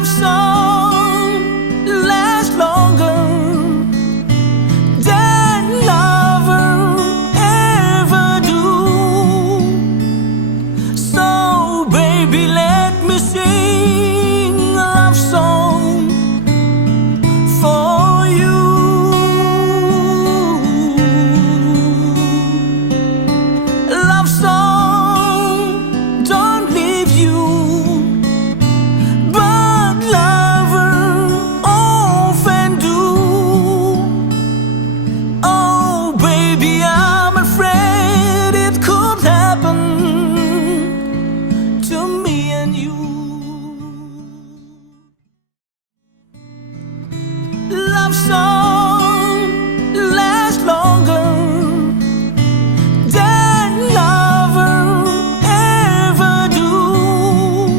love song lasts longer than lover ever do. So baby, let me sing a love song for you. Love song don't leave you, but lover often do. Oh baby, I'm afraid it could happen to me and you. Love song